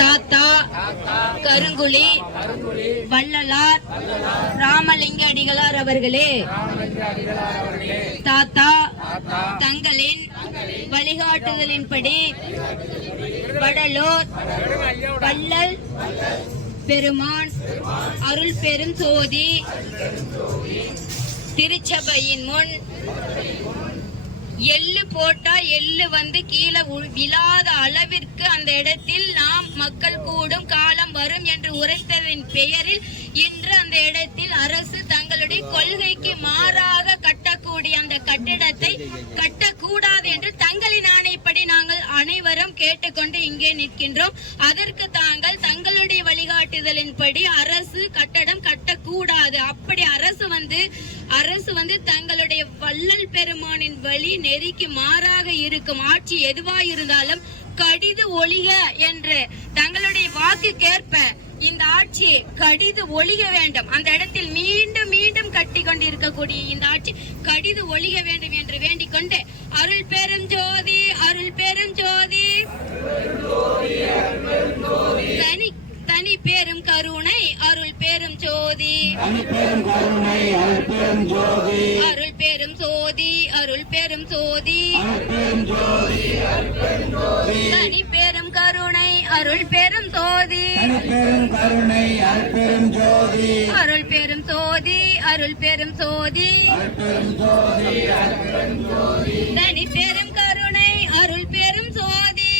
தாத்தா கருங்குழி வள்ளலார் ராமலிங்க அடிகளார் அவர்களே, தாத்தா தங்களின் வழிகாட்டுதலின்படி வடலூர் வள்ளல் பெருமான் அருள் பெரும் சோதி திருச்சபையின் முன் எள்ளு போட்டா எள்ளு வந்து கீழே விழாத அளவிற்கு அந்த இடத்தில் நாம் மக்கள் கூடும் காலம் வரும் என்று உரைத்ததின் பெயரில் இன்று அந்த இடத்தில் அரசு தங்களுடைய கொள்கைக்கு மாறாக கட்டக்கூடிய அந்த கட்டிடத்தை கட்டக்கூடாது என்று தங்களின் ஆணைப்படி நாங்கள் அனைவரும் கேட்டுக்கொண்டு இங்கே நிற்கின்றோம். அதற்கு தாங்கள் தங்களுடைய வழிகாட்டுதலின்படி அரசு கட்டடம் கட்டக்கூடாது, அப்படி அரசு வந்து தங்களுடைய வள்ளல் பெருமானின் வழி நெறிக்கு மாறாக இருக்கும் ஆட்சி எதுவாயிருந்தாலும் கடிது ஒழிக என்று தங்களுடைய வாக்குக்கேற்ப இந்த ஆட்சி கடிது ஒழிக வேண்டும். அந்த இடத்தில் மீண்டும் மீண்டும் கட்டி கொண்டிருக்கக்கூடிய இந்த ஆட்சி கடிது ஒழிக வேண்டும் என்று வேண்டிக் கொண்டு அருள் பெரும் ஜோதி அருள் பெரும் ஜோதி தனி பேரும் கருணை அருள் பெரும் ஜோதி அருள் பெரும் ஜோதி அருள் பெரும் ஜோதி தனி பெரும் கருணை அருள் பெரும் ஜோதி அருள் பெரும் ஜோதி அருள் பெரும் ஜோதி தனி பெரும் கருணை அருள் பெரும் ஜோதி